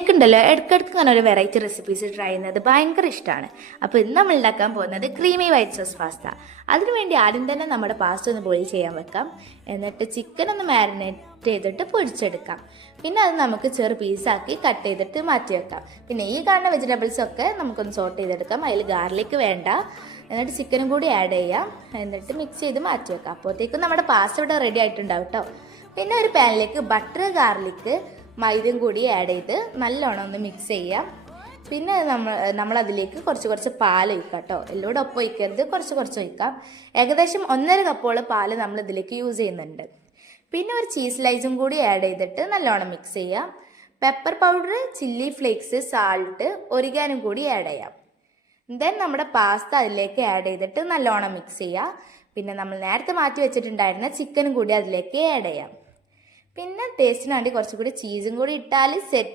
എനിക്കുണ്ടല്ലോ ഇടയ്ക്കിടയ്ക്ക് അങ്ങനെ ഒരു വെറൈറ്റി റെസിപ്പീസ് ട്രൈ ചെയ്യുന്നത് ഭയങ്കര ഇഷ്ടമാണ്. അപ്പോൾ ഇന്ന് നമ്മൾ ഉണ്ടാക്കാൻ പോകുന്നത് ക്രീമി വൈറ്റ് സോസ് പാസ്ത. അതിനുവേണ്ടി ആദ്യം തന്നെ നമ്മുടെ പാസ്ത ഒന്ന് ബോയിൽ ചെയ്യാൻ വെക്കാം. എന്നിട്ട് ചിക്കൻ ഒന്ന് മാരിനേറ്റ് ചെയ്തിട്ട് പൊരിച്ചെടുക്കാം. പിന്നെ അത് നമുക്ക് ചെറു പീസാക്കി കട്ട് ചെയ്തിട്ട് മാറ്റി വെക്കാം. പിന്നെ ഈ കാണുന്ന വെജിറ്റബിൾസ് ഒക്കെ നമുക്കൊന്ന് സോട്ട് ചെയ്തെടുക്കാം. അതിൽ ഗാർലിക് വേണ്ട. എന്നിട്ട് ചിക്കനും കൂടി ആഡ് ചെയ്യാം. എന്നിട്ട് മിക്സ് ചെയ്ത് മാറ്റി വെക്കാം. അപ്പോഴത്തേക്കും നമ്മുടെ പാസ്ത ഇവിടെ റെഡി ആയിട്ടുണ്ടാവും കേട്ടോ. പിന്നെ ഒരു പാനിലേക്ക് ബട്ടർ, ഗാർലിക്, മൈദയും കൂടി ആഡ് ചെയ്ത് നല്ലോണം ഒന്ന് മിക്സ് ചെയ്യാം. പിന്നെ നമ്മളതിലേക്ക് കുറച്ച് പാൽ ഒഴിക്കാം കേട്ടോ. എല്ലോടെ ഒപ്പം ഒഴിക്കരുത്, കുറച്ച് ഒഴിക്കാം. ഏകദേശം 1.5 കപ്പോളം പാൽ നമ്മൾ ഇതിലേക്ക് യൂസ് ചെയ്യുന്നുണ്ട്. പിന്നെ ഒരു ചീസ് സ്ലൈസും കൂടി ആഡ് ചെയ്തിട്ട് നല്ലോണം മിക്സ് ചെയ്യാം. Pepper powder, chilli flakes, salt, ഒറിഗാനും കൂടി ആഡ് ചെയ്യാം. ദെൻ നമ്മുടെ പാസ്ത അതിലേക്ക് ആഡ് ചെയ്തിട്ട് നല്ലോണം മിക്സ് ചെയ്യാം. പിന്നെ നമ്മൾ നേരത്തെ മാറ്റി വെച്ചിട്ടുണ്ടായിരുന്ന ചിക്കനും കൂടി അതിലേക്ക് ആഡ് ചെയ്യാം. പിന്നെ ടേസ്റ്റിന് വേണ്ടി കുറച്ചുകൂടി ചീസും കൂടി ഇട്ടാൽ സെറ്റ്.